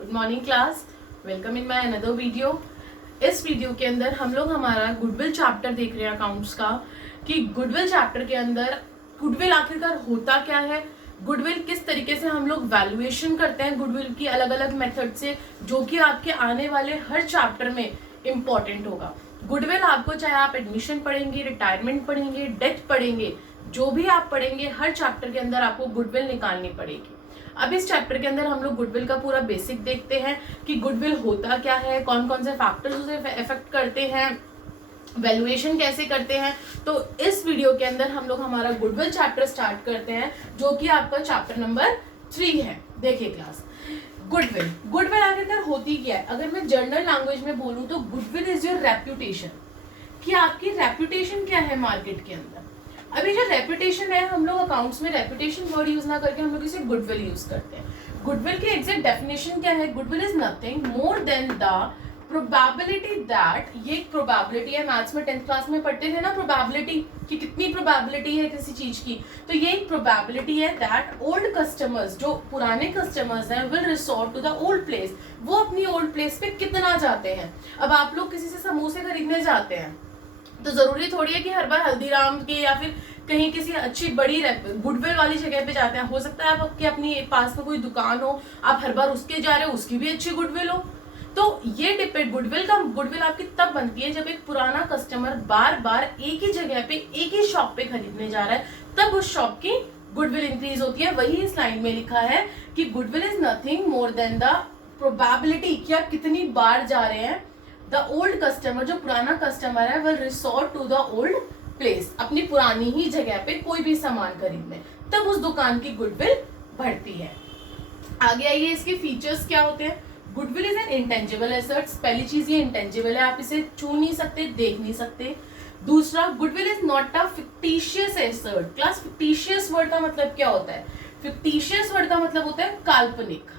Good morning class, welcome in my another video. इस video के अंदर हम लोग हमारा गुडविल चैप्टर देख रहे हैं अकाउंट्स का, कि गुडविल चैप्टर के अंदर गुडविल आखिरकार होता क्या है, गुडविल किस तरीके से हम लोग वैल्यूएशन करते हैं गुडविल की अलग अलग मेथड से, जो कि आपके आने वाले हर चैप्टर में इंपॉर्टेंट होगा। गुडविल आपको, चाहे आप एडमिशन पढ़ेंगे, रिटायरमेंट पढ़ेंगे, डेथ पढ़ेंगे, जो भी आप पढ़ेंगे, हर चैप्टर के अंदर आपको गुडविल निकालनी पड़ेगी। अब इस चैप्टर के अंदर हम लोग गुडविल का पूरा बेसिक देखते हैं कि गुडविल होता क्या है, कौन कौन से फैक्टर्स उसे इफेक्ट करते हैं, वैल्यूएशन कैसे करते हैं। तो इस वीडियो के अंदर हम लोग हमारा गुडविल चैप्टर स्टार्ट करते हैं, जो कि आपका चैप्टर नंबर 3 है। देखिए क्लास, गुडविल आखिरकार होती क्या है। अगर मैं जर्नल लैंग्वेज में बोलूं तो गुडविल इज योर रेप्यूटेशन, कि आपकी रेप्यूटेशन क्या है मार्केट के अंदर। अभी जो रेपुटेशन है, हम लोग अकाउंट्स में रेपुटेशन वर्ड यूज ना करके हम लोग इसे गुडविल यूज करते हैं। गुडविल की एग्जैक्ट डेफिनेशन क्या है? Goodwill is nothing more than the probability that, ये एक प्रोबेबिलिटी है, मैथ्स में 10th क्लास में पढ़ते थे ना प्रोबेबिलिटी, कि कितनी प्रोबेबिलिटी है किसी चीज की। तो ये एक प्रोबेबिलिटी है दैट ओल्ड कस्टमर्स, जो पुराने कस्टमर्स हैं, will resort to the old place, वो अपनी ओल्ड प्लेस पे कितना जाते हैं। अब आप लोग किसी से समोसे खरीदने जाते हैं तो जरूरी थोड़ी है कि हर बार हल्दीराम के या फिर कहीं किसी अच्छी बड़ी गुडविल वाली जगह पे जाते हैं। हो सकता है आपके अपनी पास में कोई दुकान हो, आप हर बार उसके जा रहे हो, उसकी भी अच्छी गुडविल हो। तो ये डिपेंड, गुडविल आपकी तब बनती है जब एक पुराना कस्टमर बार बार एक ही जगह पे एक ही शॉप पे खरीदने जा रहा है, तब उस शॉप की गुडविल इंक्रीज होती है। वही इस लाइन में लिखा है कि goodwill is nothing more than the probability, कि आप कितनी बार जा रहे हैं। द ओल्ड कस्टमर, जो पुराना कस्टमर है, will resort to the old place, अपनी पुरानी ही जगह पे कोई भी सामान खरीदने, तब उस दुकान की गुडविल बढ़ती है। आगे आइए, इसके फीचर्स क्या होते हैं। Goodwill is an intangible assets. पहली चीज, ये इंटेंजिबल है, आप इसे छू नहीं सकते, देख नहीं सकते। दूसरा, goodwill is not a fictitious asset. Class, fictitious word का मतलब क्या होता है? फिक्टिशियस वर्ड का मतलब होता है काल्पनिक।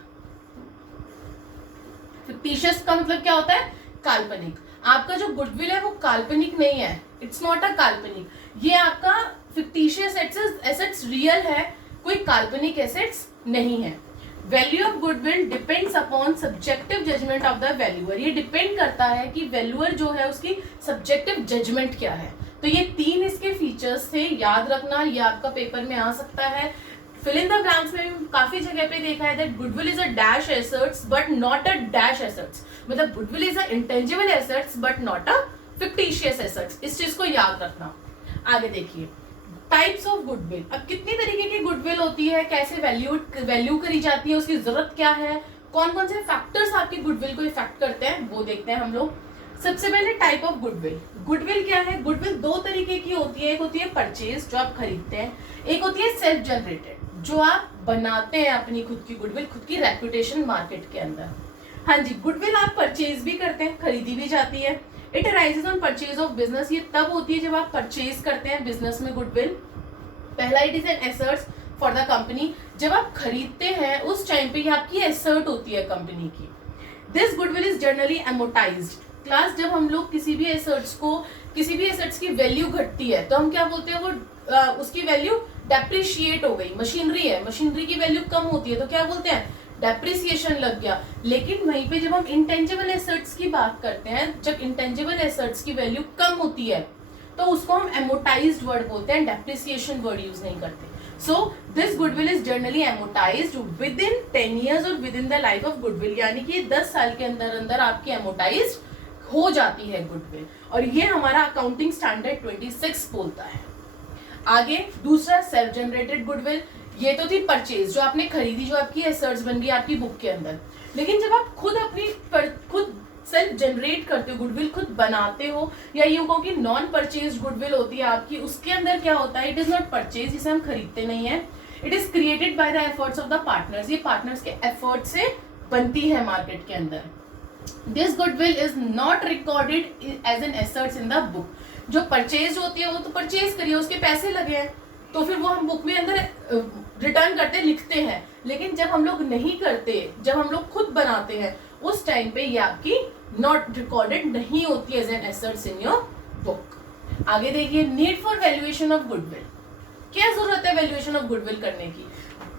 फिक्टिशियस का मतलब क्या होता है? काल्पनिक। आपका जो गुडविल है वो काल्पनिक नहीं है, इट्स नॉट अ काल्पनिक। ये आपका फिक्टिशियस एसेट्स रियल है, कोई काल्पनिक एसेट्स नहीं है। Value of goodwill depends upon subjective judgement of the valuer. ये डिपेंड करता है कि वैल्यूअर जो है उसकी सब्जेक्टिव जजमेंट क्या है। तो ये 3 इसके फीचर्स थे, याद रखना, ये आपका पेपर में आ सकता है। फिल इन द ब्लैंक्स में काफी जगह पे देखा है that goodwill is a dash assets but not a dash assets, मतलब goodwill is a intangible assets but not a fictitious assets. इस चीज को याद रखना। आगे देखिए, टाइप्स ऑफ गुडविल। अब कितनी तरीके की गुडविल होती है, कैसे वैल्यू करी जाती है, उसकी जरूरत क्या है, कौन कौन से फैक्टर्स आपकी गुडविल को इफेक्ट करते हैं, वो देखते हैं हम लोग। सबसे पहले टाइप ऑफ गुडविल। गुडविल क्या है? गुडविल 2 तरीके की होती है। एक होती है परचेज, जो आप खरीदते हैं, एक होती है सेल्फ जनरेटेड, जो आप बनाते हैं अपनी खुद की गुडविल, खुद की रेपुटेशन मार्केट के अंदर। हाँ जी, गुडविल आप परचेज भी करते हैं, खरीदी भी जाती है। It arises on purchase of business. ये तब होती है जब आप परचेज करते हैं बिजनेस में गुडविल। पहला, it is an assets for the company. जब आप खरीदते हैं उस टाइम पे ये आपकी एसेट होती है कंपनी की। This goodwill is generally amortised. Class, जब हम लोग किसी भी एसेट्स की वैल्यू घटती है तो हम क्या बोलते हैं? वो उसकी वैल्यू डेप्रिशिएट हो गई। मशीनरी है, मशीनरी की वैल्यू कम होती है तो क्या बोलते हैं? डेप्रिसिएशन लग गया। लेकिन वहीं पे जब हम इंटेंजिबल एसेट्स की बात करते हैं, जब इंटेंजिबल एसेट्स की वैल्यू कम होती है तो उसको हम एमोटाइज्ड वर्ड बोलते हैं, डेप्रिसिएशन वर्ड यूज नहीं करते। So this goodwill is generally amortised within 10 years और within the life of goodwill, यानी कि 10 साल के अंदर अंदर आपकी एमोटाइज्ड हो जाती है गुडविल। और ये हमारा अकाउंटिंग स्टैंडर्ड 26 बोलता है। आगे दूसरा, सेल्फ जनरेटेड गुडविल। ये तो थी परचेज, जो आपने खरीदी, जो आपकी एसेट्स बन गई आपकी बुक के अंदर। लेकिन जब आप खुद सेल्फ जनरेट करते हो, गुडविल खुद बनाते हो, या यूं कहो कि नॉन परचेज गुडविल होती है आपकी, उसके अंदर क्या होता है? इट इज नॉट परचेज, जिसे हम खरीदते नहीं है। It is created by the efforts of the partners. ये पार्टनर्स के एफर्ट से बनती है मार्केट के अंदर। This goodwill is not recorded as an assets in the book. जो परचेज होती है वो तो परचेज करिए, उसके पैसे लगे हैं, तो फिर वो हम बुक में अंदर रिटर्न करते लिखते हैं। लेकिन जब हम लोग नहीं करते, जब हम लोग खुद बनाते हैं, उस टाइम पे ये आपकी नॉट रिकॉर्डेड नहीं होती as an assets in your book. आगे देखिए, need for valuation of goodwill. क्या जरूरत है वैल्यूएशन ऑफ गुडविल करने की?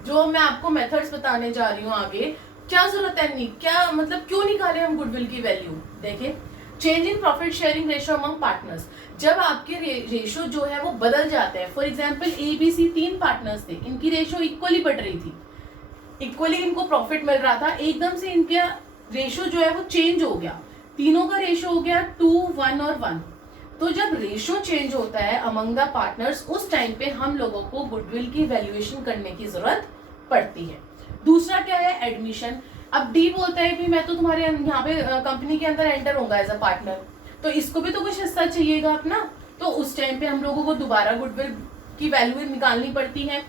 जो मैं आपको मेथड्स बताने जा रही हूँ आगे, क्या जरूरत है नहीं, क्या मतलब क्यों निकाले हम गुडविल की वैल्यू? देखिए, change in profit sharing ratio among partners, जब आपके रेशियो जो है वो बदल जाते हैं। फॉर एग्जांपल ABC 3 पार्टनर्स थे, इनकी रेशियो इक्वली बढ़ रही थी, इक्वली इनको प्रॉफिट मिल रहा था, एकदम से इनका रेशियो जो है वो चेंज हो गया, तीनों का रेशियो हो गया 2, 1 और 1। तो जब रेशियो चेंज होता है अमंग द पार्टनर्स, उस टाइम पे हम लोगों को गुडविल की वैल्यूएशन करने की जरूरत पड़ती है। दूसरा क्या है? एडमिशन। अब डी बोलता है कि मैं तो तुम्हारे यहाँ पे कंपनी के अंदर एंटर होगा एज अ पार्टनर, तो इसको भी तो कुछ हिस्सा चाहिएगा अपना, तो उस टाइम पे हम लोगों को दोबारा गुडविल की वैल्यू निकालनी पड़ती है।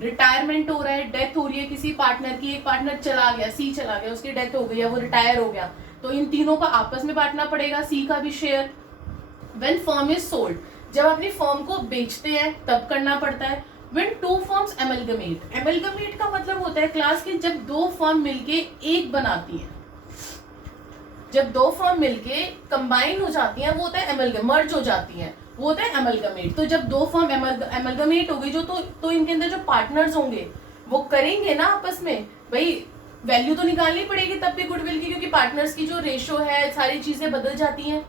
रिटायरमेंट हो रहा है, डेथ हो रही है किसी पार्टनर की, एक पार्टनर चला गया, सी चला गया, उसकी डेथ हो गई है, वो रिटायर हो गया, तो इन तीनों का आपस में बांटना पड़ेगा, सी का भी share. When firm is sold, जब अपनी फर्म को बेचते हैं तब करना पड़ता है। When two firms amalgamate, amalgamate का मतलब होता है क्लास की जब दो फर्म मिलके एक बनाती हैं, जब दो फर्म मिलके कंबाइन हो जाती हैं वो होता है एमलगम, मर्ज हो जाती हैं, वो होता है एमलगमेट। तो जब दो फर्म एमलगमेट हो गई जो, तो इनके अंदर जो पार्टनर्स होंगे वो करेंगे ना आपस में, भाई वैल्यू तो निकालनी पड़ेगी तब भी गुडविल की, क्योंकि पार्टनर्स की जो रेशो है सारी चीजें बदल जाती हैं।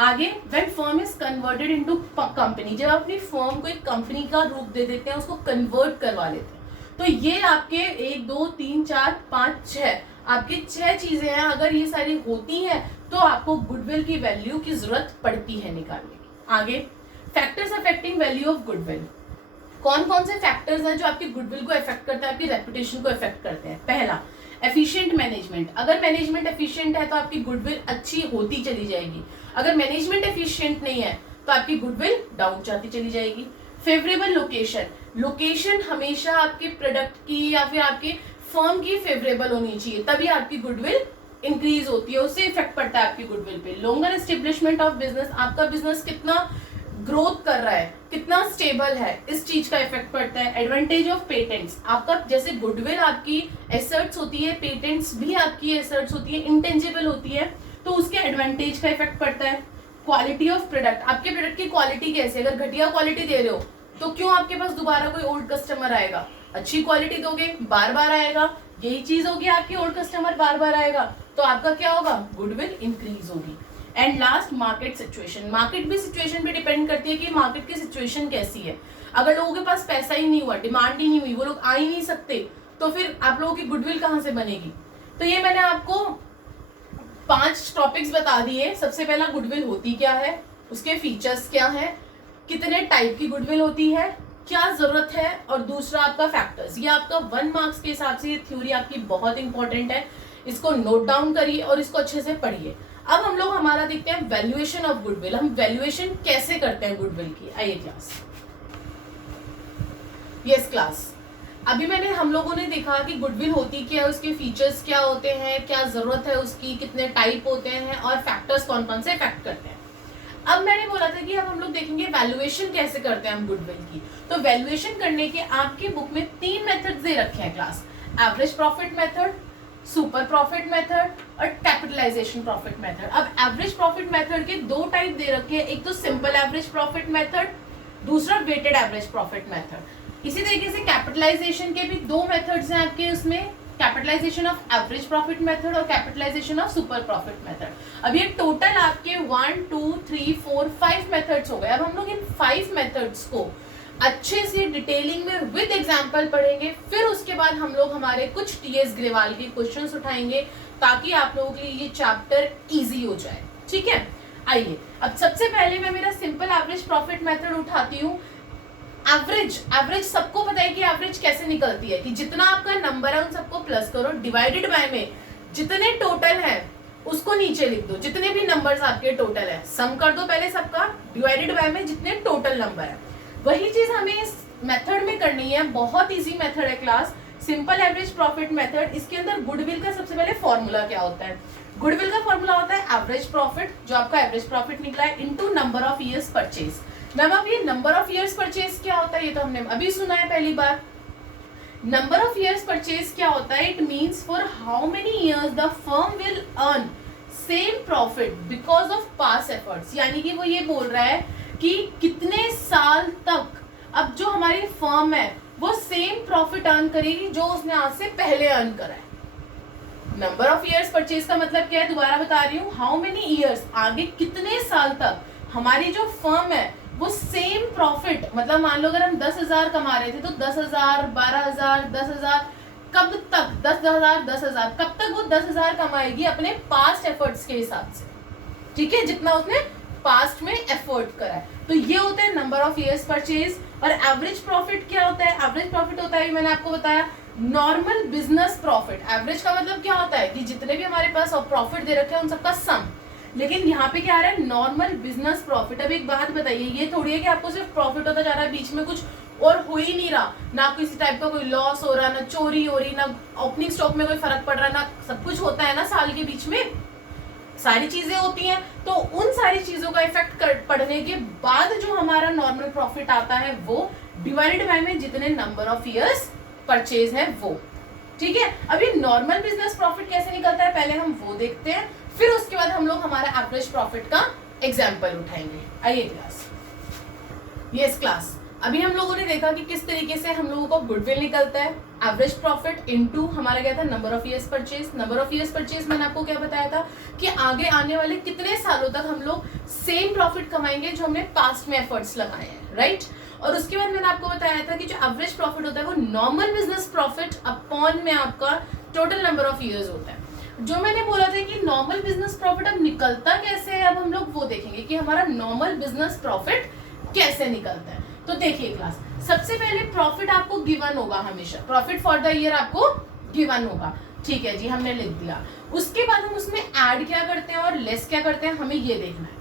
आगे, when firm is converted into company, जब अपनी फर्म को एक कंपनी का रूप दे देते हैं, उसको कन्वर्ट करवा लेते हैं, तो ये आपके 1, 2, 3, 4, 5, 6 आपकी 6 चीजें हैं। अगर ये सारी होती हैं तो आपको गुडविल की वैल्यू की जरूरत पड़ती है निकालने की। आगे, factors affecting value of goodwill, कौन कौन से फैक्टर्स हैं जो आपकी गुडविल को इफेक्ट करते हैं, आपकी रेपुटेशन को इफेक्ट करते हैं? पहला, एफिशिएंट मैनेजमेंट। अगर मैनेजमेंट एफिशिएंट है तो आपकी गुडविल अच्छी होती चली जाएगी, अगर मैनेजमेंट एफिशिएंट नहीं है तो आपकी गुडविल डाउन जाती चली जाएगी। फेवरेबल लोकेशन, लोकेशन हमेशा आपके प्रोडक्ट की या फिर आपके फर्म की फेवरेबल होनी चाहिए, तभी आपकी गुडविल इंक्रीज होती है, उससे इफेक्ट पड़ता है आपकी गुडविल पे। लॉन्गर एस्टेब्लिशमेंट ऑफ बिजनेस, आपका बिजनेस कितना ग्रोथ कर रहा है, कितना स्टेबल है, इस चीज का इफेक्ट पड़ता है। एडवांटेज ऑफ पेटेंट्स, आपका जैसे गुडविल आपकी एसेट्स होती है, पेटेंट्स भी आपकी एसेट्स होती है, इंटेंजिबल होती है, तो उसके एडवांटेज का इफेक्ट पड़ता है। क्वालिटी ऑफ प्रोडक्ट, आपके प्रोडक्ट की क्वालिटी कैसे, अगर घटिया क्वालिटी दे रहे हो तो क्यों आपके पास दोबारा कोई ओल्ड कस्टमर आएगा? अच्छी क्वालिटी दोगे, बार बार आएगा, यही चीज होगी आपकी, ओल्ड कस्टमर बार बार आएगा, तो आपका क्या होगा? गुडविल इंक्रीज होगी। And last, market situation, market भी सिचुएशन पे डिपेंड करती है कि मार्केट की सिचुएशन कैसी है। अगर लोगों के पास पैसा ही नहीं हुआ, डिमांड ही नहीं हुई, वो लोग आ ही नहीं सकते, तो फिर आप लोगों की गुडविल कहाँ से बनेगी? तो ये मैंने आपको 5 टॉपिक्स बता दिए। सबसे पहला, गुडविल होती क्या है, उसके फीचर्स क्या है, कितने टाइप की गुडविल होती है, क्या जरूरत है, और दूसरा आपका फैक्टर्स। ये आपका 1 मार्क्स के हिसाब से ये थ्योरी आपकी बहुत इंपॉर्टेंट है, इसको नोट डाउन करिए और इसको अच्छे से पढ़िए। अब हम लोग हमारा देखते हैं वैल्यूएशन ऑफ गुडविल, हम वैल्यूएशन कैसे करते हैं गुडविल की। आइए क्लास। यस क्लास, अभी मैंने हम लोगों ने देखा कि गुडविल होती क्या है, उसके फीचर्स क्या होते हैं, क्या जरूरत है उसकी, कितने टाइप होते हैं और फैक्टर्स कौन कौन से इफेक्ट करते हैं। अब मैंने बोला था कि अब हम लोग देखेंगे वैल्यूएशन कैसे करते हैं हम गुडविल की। तो वैल्यूएशन करने के आपकी बुक में 3 मेथड्स दे रखे हैं class, average profit method, super profit method और कैपिटलाइजेशन प्रॉफिट मेथड। अब एवरेज प्रॉफिट मेथड के 2 टाइप दे रखे हैं, एक तो सिंपल एवरेज प्रॉफिट मेथड, दूसरा वेटेड एवरेज प्रॉफिट मेथड। इसी तरीके से कैपिटलाइजेशन के भी 2 मेथड्स हैं आपके उसमें, capitalisation of average profit method और capitalisation of super profit method. अब ये टोटल आपके 1, 2, 3, 4, 5 मेथड्स हो गए। अब हम लोग इन 5 मेथड्स को अच्छे से डिटेलिंग में विद एग्जांपल पढ़ेंगे, फिर उसके बाद हम लोग हमारे कुछ टीएस ग्रेवाल के क्वेश्चंस उठाएंगे ताकि आप लोगों के लिए ये चैप्टर इजी हो जाए। ठीक है, आइए अब सबसे पहले मैं मेरा सिंपल एवरेज प्रॉफिट मेथड उठाती हूँ। एवरेज सबको पता है कि एवरेज कैसे निकलती है, कि जितना आपका नंबर है उन सबको प्लस करो, डिवाइडेड बाय में जितने टोटल है उसको नीचे लिख दो, जितने भी नंबर्स आपके टोटल है सम कर दो पहले सबका, डिवाइडेड बाय में जितने टोटल नंबर है। वही चीज हमें इस मेथड में करनी है, बहुत इजी मेथड है class, simple average profit method. इसके अंदर गुडविल का सबसे पहले फॉर्मूला क्या होता है? गुडविल का फॉर्मूला होता है एवरेज प्रॉफिट, जो आपका एवरेज प्रॉफिट निकला है, into number of years purchase. Ma'am अब ये नंबर ऑफ ईयर्स परचेज क्या होता है? ये तो हमने अभी सुना है पहली बार। नंबर ऑफ ईयर्स परचेज क्या होता है? It means for how many years the firm will earn same profit because of past efforts. यानी कि वो ये बोल रहा है कि कितने साल तक अब जो हमारी फर्म है वो सेम प्रॉफिट अर्न करेगी जो उसने आज से पहले अर्न करा है। नंबर ऑफ ईयर्स परचेज का मतलब क्या है, दोबारा बता रही हूँ, हाउ मेनी ईयर्स, आगे कितने साल तक हमारी जो फर्म है वो सेम प्रॉफिट, मतलब मान लो अगर हम 10,000 कमा रहे थे तो 10,000, 12,000, 10,000, कब तक 10,000, 10,000, कब तक वो 10,000 कमाएगी अपने पास्ट एफर्ट्स के हिसाब से, ठीक है, जितना उसने पास्ट में एफर्ट करा है। तो ये होता है नंबर ऑफ ईयर्स परचेज। और एवरेज प्रॉफिट क्या होता है, एवरेज प्रॉफिट होता है, मैंने आपको बताया, नॉर्मल बिजनेस प्रॉफिट। एवरेज का मतलब क्या होता है कि जितने भी हमारे पास प्रॉफिट दे रखे हैं उन सबका सम, लेकिन यहाँ पे क्या आ रहा है, नॉर्मल बिजनेस प्रॉफिट। अब एक बात बताइए, ये थोड़ी है कि आपको सिर्फ प्रॉफिट होता जा रहा है, बीच में कुछ और हो ही नहीं रहा, ना किसी टाइप का कोई लॉस हो रहा, ना चोरी हो रही, ना ओपनिंग स्टॉक में कोई फर्क पड़ रहा, ना सब कुछ होता है ना साल के बीच में, सारी चीजें होती हैं। तो उन सारी चीजों का इफेक्ट पड़ने के बाद जो हमारा नॉर्मल प्रॉफिट आता है वो डिवाइडेड बाय में जितने नंबर ऑफ ईयर्स परचेज है वो, ठीक है। अभी नॉर्मल बिजनेस प्रॉफिट कैसे निकलता है पहले हम वो देखते हैं, फिर उसके बाद हम लोग हमारा एवरेज प्रॉफिट का एग्जाम्पल उठाएंगे। आइए क्लास, यस क्लास, अभी हम लोगों ने देखा कि किस तरीके से हम लोगों को गुडविल निकलता है, एवरेज प्रॉफिट इनटू हमारा क्या था, number of years purchase. Number of years purchase मैंने आपको क्या बताया था कि आगे आने वाले कितने सालों तक हम लोग सेम प्रॉफिट कमाएंगे जो हमने पास्ट में एफर्ट्स लगाए हैं, राइट। और उसके बाद मैंने आपको बताया था कि जो एवरेज प्रॉफिट होता है वो नॉर्मल बिजनेस प्रॉफिट अपॉन में आपका टोटल नंबर ऑफ ईयर्स होता है। जो मैंने बोला था कि नॉर्मल बिजनेस प्रॉफिट अब निकलता कैसे है, अब हम लोग वो देखेंगे कि हमारा नॉर्मल बिजनेस प्रॉफिट कैसे निकलता है। तो देखिए क्लास, सबसे पहले प्रॉफिट आपको गिवन होगा, हमेशा प्रॉफिट फॉर द ईयर आपको गिवन होगा, ठीक है जी, हमने लिख दिया। उसके बाद हम उसमें ऐड क्या करते हैं और लेस क्या करते हैं, हमें ये देखना है।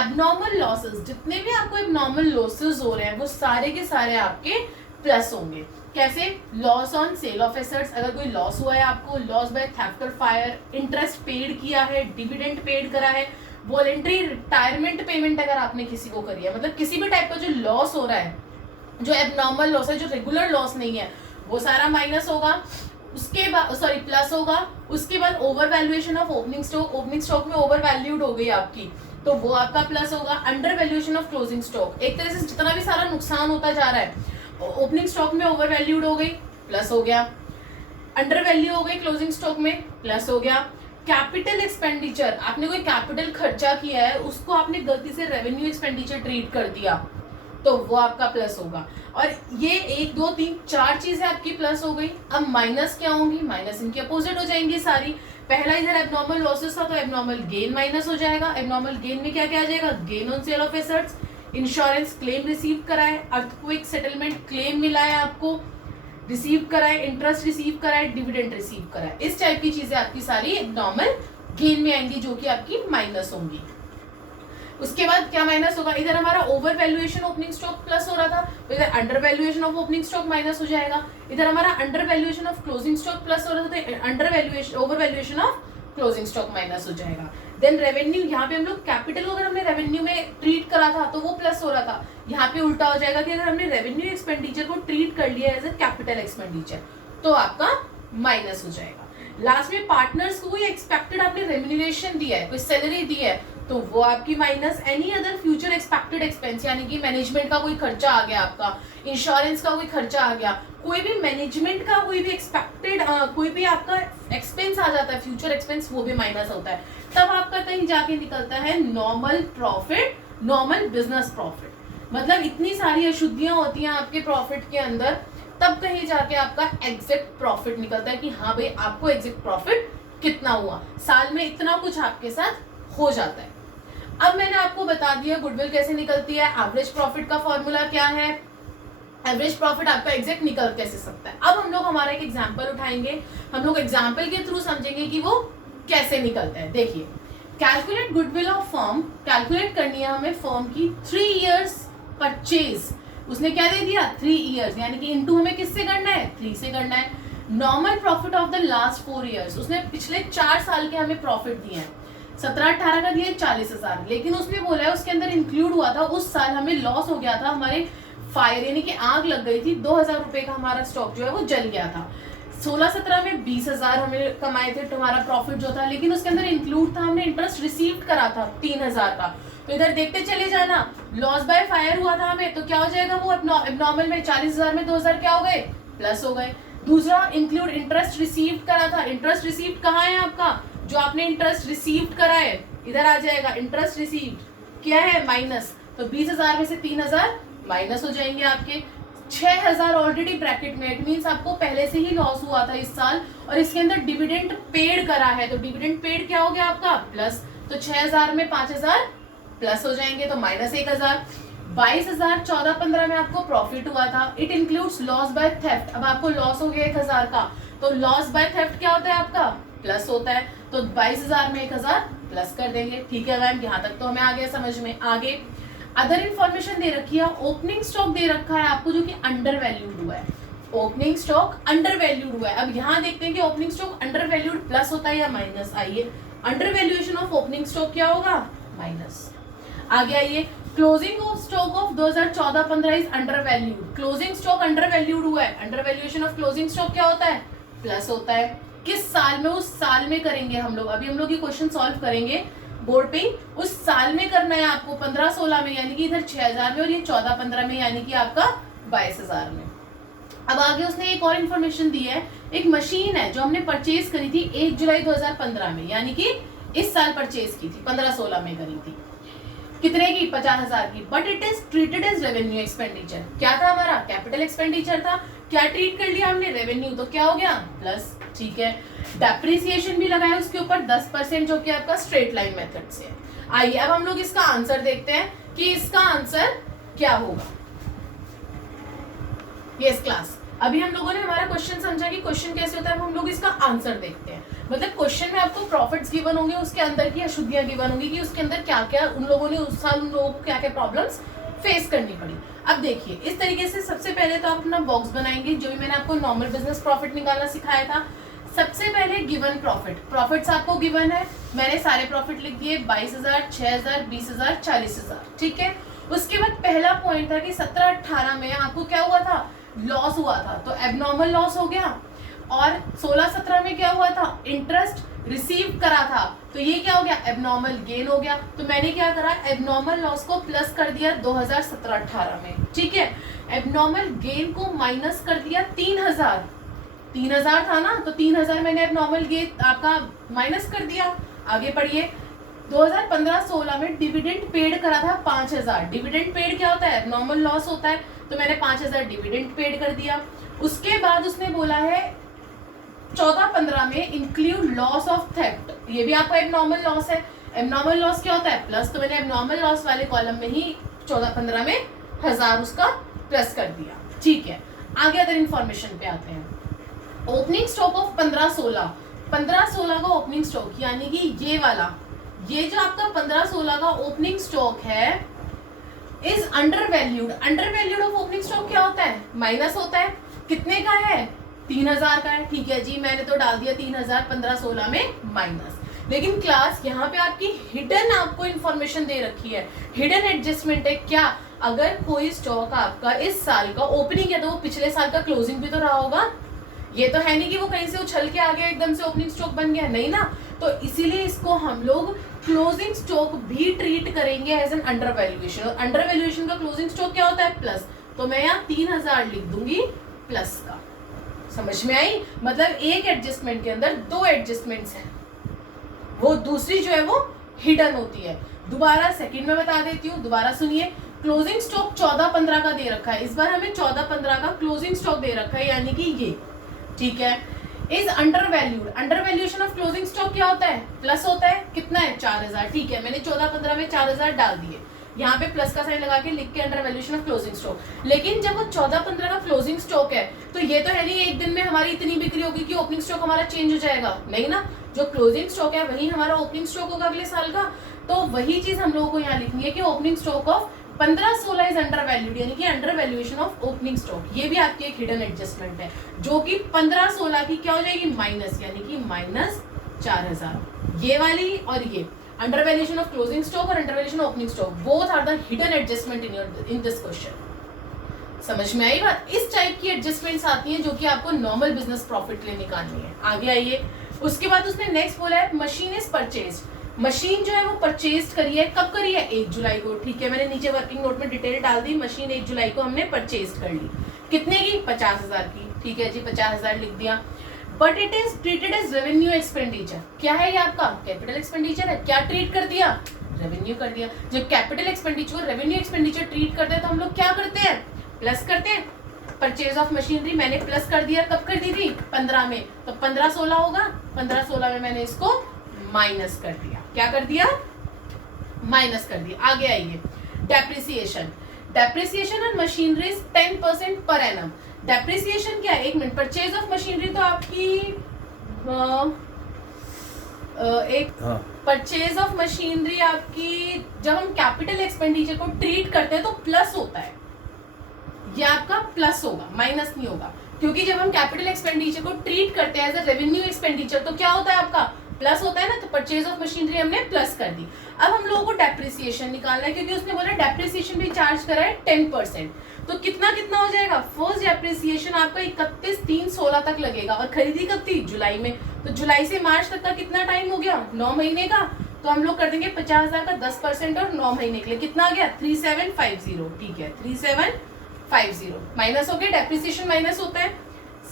एबनॉर्मल लॉसेस, जितने भी आपको एबनॉर्मल लॉसेस हो रहे हैं वो सारे के सारे आपके प्लस होंगे। कैसे, loss on sale of assets, अगर कोई लॉस हुआ है आपको, लॉस बाय थेफ्ट और फायर, इंटरेस्ट पेड किया है, डिविडेंड पेड करा है, वॉलेंट्री रिटायरमेंट पेमेंट अगर आपने किसी को करी है, मतलब किसी भी टाइप का जो लॉस हो रहा है, जो एबनॉर्मल लॉस है, जो रेगुलर लॉस नहीं है, वो सारा माइनस होगा। उसके बाद प्लस होगा। उसके बाद over valuation of opening stock, opening stock में ओवर वैल्यूड हो गई आपकी, तो वो आपका प्लस होगा। Under valuation of closing stock, एक तरह से जितना भी सारा नुकसान होता जा रहा है, ओपनिंग स्टॉक में ओवर वैल्यूड हो गई, प्लस हो गया। अंडर वैल्यू हो गई क्लोजिंग स्टॉक में, प्लस हो गया। कैपिटल एक्सपेंडिचर, आपने कोई कैपिटल खर्चा किया है, उसको आपने गलती से रेवेन्यू एक्सपेंडिचर ट्रीट कर दिया, तो वो आपका प्लस होगा। और ये 1 2 3 4 चीजें आपकी प्लस हो गई। अब माइनस क्या होंगी, माइनस इनकी अपोजिट हो जाएंगी सारी। पहला इधर एबनॉर्मल लॉसेस था तो एबनॉर्मल गेन माइनस हो जाएगा। एबनॉर्मल गेन में क्या क्या आ जाएगा, gain on sale of assets, insurance claim receive करा है, अर्थक्वेक सेटलमेंट क्लेम मिला है आपको, रिसीव करा है, इंटरेस्ट रिसीव करा है, डिविडेंड रिसीव करा है, इस टाइप की चीजें आपकी सारी एबनॉर्मल गेन में आएंगी जो कि आपकी माइनस होंगी। उसके बाद क्या माइनस होगा, इधर हमारा over valuation opening stock plus हो रहा था, तो इधर under valuation of opening stock minus हो जाएगा। इधर हमारा under valuation of closing stock plus हो रहा था, तो under valuation over valuation of closing stock minus हो जाएगा। देन रेवेन्यू, यहाँ पे हम लोग कैपिटल अगर हमने रेवेन्यू में ट्रीट करा था तो वो प्लस हो रहा था, यहाँ पे उल्टा हो जाएगा कि अगर हमने रेवेन्यू एक्सपेंडिचर को ट्रीट कर लिया एज ए कैपिटल एक्सपेंडिचर तो आपका माइनस हो जाएगा। लास्ट में पार्टनर्स को कोई एक्सपेक्टेड आपने रेम्यूनरेशन दिया है, कोई सैलरी दी है, तो वो आपकी minus. Any other future expected expense, यानी कि मैनेजमेंट का कोई खर्चा आ गया आपका, इंश्योरेंस का कोई खर्चा आ गया, कोई भी मैनेजमेंट का कोई भी एक्सपेक्टेड कोई भी आपका एक्सपेंस आ जाता है, फ्यूचर एक्सपेंस, वो भी माइनस होता है। तब आपका कहीं जाके निकलता है normal profit, normal business profit. मतलब इतनी सारी अशुद्धियां होती हैं आपके प्रॉफिट के अंदर, तब कहीं जाके आपका एग्जैक्ट प्रॉफिट निकलता है कि हाँ भाई आपको एग्जैक्ट प्रॉफिट कितना हुआ, साल में इतना कुछ आपके साथ हो जाता है। अब मैंने आपको बता दिया गुडविल कैसे निकलती है, एवरेज प्रॉफिट का फॉर्मूला क्या है, एवरेज प्रॉफिट आपका एग्जैक्ट निकल कैसे सकता है। अब हम लोग हमारा एक एग्जांपल उठाएंगे, हम लोग एग्जांपल के थ्रू समझेंगे कि वो कैसे निकलता है। देखिए, calculate goodwill of firm, calculate करनी है हमें फर्म की 3 इयर्स परचेज। उसने क्या दे दिया, 3 इयर्स, यानी कि इनटू हमें किससे करना है, 3 से करना है। Normal profit of the last 4 years, उसने पिछले 4 साल के हमें प्रॉफिट दिए हैं, 17-18 का दिया 40,000, लेकिन उसने बोला है उसके अंदर इंक्लूड हुआ था उस साल हमें लॉस हो गया था, हमारे फायर यानी कि आग लग गई थी, 2,000 रुपए का हमारा स्टॉक जो है वो जल गया था। 16-17 में 20,000 हमें कमाए थे, तुम्हारा प्रॉफिट जो था, लेकिन उसके अंदर इंक्लूड था, हमने इंटरेस्ट रिसीव करा था 3,000 का। तो इधर देखते चले जाना, लॉस बाय फायर हुआ था हमें, तो क्या हो जाएगा वो एबनॉर्मल में 40,000 में 2,000 क्या हो गए, प्लस हो गए। दूसरा इंक्लूड इंटरेस्ट रिसीव्ड करा था, इंटरेस्ट रिसीव्ड कहाँ है आपका, जो आपने इंटरेस्ट रिसीव्ड करा है इधर आ जाएगा, इंटरेस्ट रिसीव्ड क्या है माइनस, तो 20,000 में से 3,000 माइनस हो जाएंगे आपके, 6,000 ऑलरेडी ब्रैकेट में, इट मींस आपको पहले से ही लॉस हुआ था इस साल और इसके अंदर डिविडेंड पेड करा है, तो डिविडेंड पेड क्या हो गया आपका प्लस, तो 6,000 में 5,000 प्लस हो जाएंगे तो माइनस 1,000, 22,000 14-15 में आपको प्रॉफिट हुआ था, it includes loss by theft, अब आपको लॉस हो गया 1,000 का, तो लॉस बाय थेफ्ट क्या होता है आपका प्लस होता है, तो 22,000 में 1,000 प्लस कर देंगे, ठीक है मैम, यहाँ तक तो हमें आ गया समझ में। आगे अदर इन्फॉर्मेशन दे रखी है, ओपनिंग स्टॉक दे रखा है आपको जो कि अंडर वैल्यूड हुआ है, ओपनिंग स्टॉक अंडर वैल्यूड हुआ है। अब यहाँ देखते हैं कि opening stock under valued plus होता है या माइनस, आइए under valuation of opening stock क्या होगा माइनस। आगे आइए, closing of stock of 2014-15 is under valued, closing stock under valued हुआ है, under valuation of closing stock क्या होता है प्लस होता है, किस साल में, उस साल में करेंगे हम लोग, अभी हम लोग ये क्वेश्चन सॉल्व करेंगे बोर्ड पे, उस साल में करना है आपको 15-16 में, यानी कि इधर 6,000 में और ये 14-15 में यानी कि आपका 22,000 में। अब आगे उसने एक और इन्फॉर्मेशन दी है, एक मशीन है जो हमने परचेज करी थी 1 जुलाई 2015 में, यानी कि इस साल परचेज की थी, 15-16 में करी थी, कितने की 50,000 की, but it is treated as revenue expenditure, क्या था हमारा कैपिटल एक्सपेंडिचर था, क्या ट्रीट कर लिया हमने रेवेन्यू, तो क्या हो गया प्लस, ठीक है। डेप्रिसिएशन भी लगाया उसके ऊपर 10% जो कि आपका स्ट्रेट लाइन मेथड से है। आइए अब हम लोग इसका आंसर देखते हैं कि इसका आंसर क्या होगा। यस क्लास, अभी हम लोगों ने हमारा क्वेश्चन समझा कि क्वेश्चन कैसे होता है, अब हम लोग इसका आंसर देखते हैं। मतलब क्वेश्चन में आपको प्रॉफिट्स गिवन होंगे, उसके अंदर की अशुद्धियां गिवन होंगी कि उसके अंदर क्या क्या उन लोगों ने उस साल उन लोगों को क्या क्या प्रॉब्लम्स फेस करनी पड़ी। अब देखिए इस तरीके से सबसे पहले तो आप अपना बॉक्स बनाएंगे, जो भी मैंने आपको नॉर्मल बिजनेस प्रॉफिट निकालना सिखाया था। सबसे पहले गिवन प्रॉफिट, प्रॉफिट्स आपको गिवन है, मैंने सारे प्रॉफिट लिख दिए 22,000, 6,000, 20,000, 40,000, ठीक है। उसके बाद पहला पॉइंट था कि 17-18 में आपको क्या हुआ था, लॉस हुआ था, तो एबनॉर्मल लॉस हो गया, और 16-17 में क्या हुआ था, इंटरेस्ट रिसीव करा था, तो ये क्या हो गया एबनॉर्मल गेन हो गया, तो मैंने क्या करा एबनॉर्मल लॉस को प्लस कर दिया 2017-18 में, ठीक है। एबनॉर्मल गेन को माइनस कर दिया 3,000 था ना, तो 3,000 मैंने एबनॉर्मल गेन आपका माइनस कर दिया। आगे पढ़िए, 2015-16 में डिविडेंड पेड करा था 5,000, डिविडेंड पेड क्या होता है एबनॉर्मल लॉस होता है, तो मैंने 5,000 डिविडेंड पेड कर दिया। उसके बाद उसने बोला है 14-15 में इंक्लूड लॉस ऑफ थेफ्ट, ये भी आपका एबनॉर्मल लॉस है, एबनॉर्मल लॉस क्या होता है प्लस, तो मैंने एबनॉर्मल लॉस वाले कॉलम में ही 14-15 में 1,000 उसका प्लस कर दिया, ठीक है। आगे अदर इंफॉर्मेशन पे आते हैं, ओपनिंग स्टॉक ऑफ 15-16 का ओपनिंग स्टॉक, यानी कि ये वाला, ये जो आपका 15-16 का ओपनिंग स्टॉक है is under valued, under valued of opening stock क्या होता है माइनस होता है, कितने का है 3,000 का है, ठीक है जी, मैंने तो डाल दिया 3,000 15-16 में माइनस। लेकिन क्लास यहाँ पे आपकी हिडन आपको इन्फॉर्मेशन दे रखी है, हिडन एडजस्टमेंट है क्या, अगर कोई स्टॉक आपका इस साल का ओपनिंग है तो वो पिछले साल का क्लोजिंग भी तो रहा होगा, ये तो है नहीं कि वो कहीं से उछल के आ गया एकदम से ओपनिंग स्टॉक बन गया, नहीं ना, तो इसीलिए इसको हम लोग क्लोजिंग स्टॉक भी ट्रीट करेंगे एज एन अंडर वैल्यूएशन, और अंडर वैल्यूएशन का क्लोजिंग स्टॉक क्या होता है प्लस, तो मैं यहाँ 3,000 लिख दूंगी प्लस का, समझ में आई। मतलब एक एडजस्टमेंट के अंदर दो एडजस्टमेंट्स हैं, वो दूसरी जो है वो हिडन होती है। दोबारा सेकंड में बता देती हूँ, दोबारा सुनिए, क्लोजिंग स्टॉक 14-15 का दे रखा है, इस बार हमें 14-15 का क्लोजिंग स्टॉक दे रखा है, यानी कि ये, ठीक है। Is under valued, under valuation of closing stock क्या होता है प्लस होता है, कितना है 4,000, ठीक है, मैंने 14-15 में 4,000 डाल दिए, यहाँ पे प्लस का साइन लगा के लिख के under valuation of closing stock. लेकिन जब वो 14-15 का क्लोजिंग स्टॉक है तो ये तो है नहीं एक दिन में हमारी इतनी बिक्री होगी कि ओपनिंग स्टॉक हमारा चेंज हो जाएगा, नहीं ना, जो क्लोजिंग स्टॉक है वही हमारा ओपनिंग स्टॉक होगा अगले साल का, तो वही चीज हम लोगों को यहाँ लिखनी है कि opening stock of 15-16 is under valued, यानी कि under valuation of opening stock, ये भी आपकी एक हिडन एडजस्टमेंट है, जो कि 15-16 की क्या हो जाएगी माइनस, यानी कि माइनस 4,000, ये वाली और ये under valuation of closing stock और under valuation of opening stock, both are the hidden adjustment in this question. समझ में आई बात, इस टाइप की एडजस्टमेंट्स आती हैं जो कि आपको नॉर्मल बिजनेस प्रॉफिट के लिए निकालनी है। आगे आइए, उसके बाद उसने नेक्स्ट बोला है मशीन इज परचेज, मशीन जो है वो परचेज करी है, कब करी है 1 जुलाई को, ठीक है, मैंने नीचे वर्किंग नोट में डिटेल डाल दी, मशीन 1 जुलाई को हमने परचेज कर ली, कितने की 50,000 की, ठीक है जी, 50,000 लिख दिया, but it is treated as revenue expenditure. क्या है ये आपका कैपिटल एक्सपेंडिचर है, क्या ट्रीट कर दिया, रेवेन्यू कर दिया। जब कैपिटल एक्सपेंडिचर को रेवेन्यू एक्सपेंडिचर ट्रीट करते हैं तो हम लोग क्या करते हैं, प्लस करते हैं। परचेज ऑफ मशीनरी मैंने प्लस कर दिया, कब कर दी थी, 15 में, तो 15-16 होगा, 15-16 में मैंने इसको माइनस कर दिया। क्या कर दिया, माइनस कर दिया। आगे आइए, depreciation. Depreciation on machinery is 10% per annum. Depreciation क्या है, एक मिनट, परचेज ऑफ मशीनरी तो आपकी एक परचेज ऑफ मशीनरी आपकी, जब हम कैपिटल एक्सपेंडिचर को ट्रीट करते हैं तो प्लस होता है, ये आपका प्लस होगा, माइनस नहीं होगा, क्योंकि जब हम कैपिटल एक्सपेंडिचर को ट्रीट करते हैं एज अ रेवेन्यू एक्सपेंडिचर तो क्या होता है आपका, प्लस होता है ना। तो परचेज ऑफ मशीनरी हमने प्लस कर दी। अब हम लोगों को डेप्रिसिएशन निकालना है, क्योंकि उसने बोला डेप्रिसिएशन भी चार्ज करा है 10%, तो कितना कितना हो जाएगा, फर्स्ट डेप्रिसिएशन आपका 31/3/16 तक लगेगा, और खरीदी कब थी, जुलाई में, तो जुलाई से मार्च तक का कितना टाइम हो गया, 9 महीने का। तो हम लोग कर देंगे 50,000 का 10% और 9 महीने के लिए कितना आ गया, 3750, ठीक है, 3750 माइनस हो गया, डेप्रिसिएशन माइनस होता है।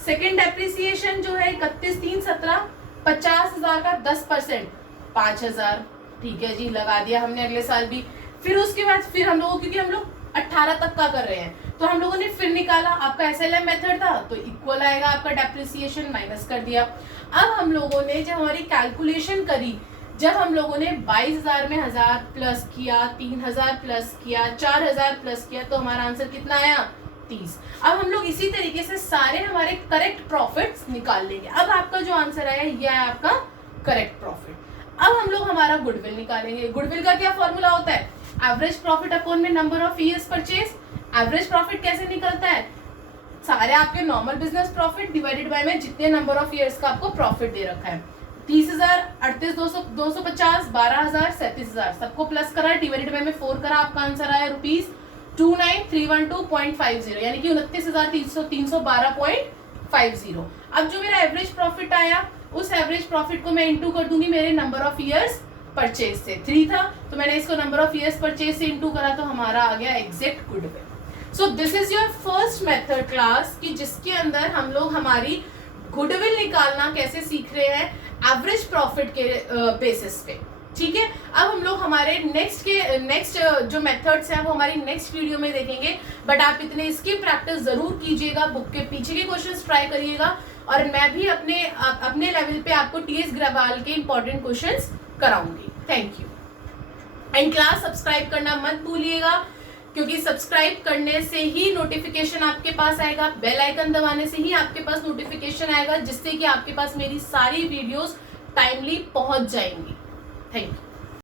सेकेंड डेप्रिसिएशन जो है 31/3/17, 50,000 का 10%, 5,000, ठीक है जी, लगा दिया हमने अगले साल भी। फिर उसके बाद फिर हम लोगों, क्योंकि हम लोग 18 तक का कर रहे हैं, तो हम लोगों ने फिर निकाला, आपका SLM मेथड था तो इक्वल आएगा आपका डेप्रिसिएशन, माइनस कर दिया। अब हम लोगों ने जब हमारी कैलकुलेशन करी, जब हम लोगों ने 22,000 में 1000 प्लस किया, 3,000 प्लस किया, 4,000 प्लस किया, तो हमारा आंसर कितना आया, 30। अब हम लोग इसी तरीके से सारे हमारे करेक्ट प्रॉफिट्स निकाल लेंगे। अब आपका जो आंसर आया ये है आपका करेक्ट प्रॉफिट। अब हम लोग हमारा गुडविल निकालेंगे। गुडविल का क्या फॉर्मूला होता है, एवरेज प्रॉफिट अपॉन में number of years purchase. Average profit कैसे निकलता है, सारे आपके normal business profit divided by में जितने नंबर ऑफ ईयर्स का आपको प्रॉफिट दे रखा है। 30,000, 38,200, 250, 12,000, 37,000 सबको प्लस करा, डिवाइडेड बाय में 4 करा, आपका आंसर आया ₹29,312.50, यानी कि 29,312.50। अब जो मेरा एवरेज प्रॉफिट आया, उस एवरेज प्रॉफिट को मैं इंटू कर दूंगी मेरे नंबर ऑफ ईयर्स परचेज से। 3 था तो मैंने इसको नंबर ऑफ ईयर्स परचेज से इंटू करा, तो हमारा आ गया exact goodwill. So this is your first method class, कि जिसके अंदर हम लोग हमारी गुडविल निकालना कैसे सीख रहे हैं एवरेज प्रॉफिट के बेसिस पे, ठीक है। अब हम लोग हमारे नेक्स्ट जो मेथड्स हैं वो हमारी नेक्स्ट वीडियो में देखेंगे, बट आप इतने इसकी प्रैक्टिस जरूर कीजिएगा, बुक के पीछे के क्वेश्चंस ट्राई करिएगा, और मैं भी अपने लेवल पे आपको TS ग्रेवाल के इंपॉर्टेंट क्वेश्चंस कराऊंगी। Thank you. And class subscribe करना मत भूलिएगा, क्योंकि सब्सक्राइब करने से ही नोटिफिकेशन आपके पास आएगा, बेल आइकन दबाने से ही आपके पास नोटिफिकेशन आएगा, जिससे कि आपके पास मेरी सारी वीडियोस टाइमली पहुंच जाएंगी। Thank you.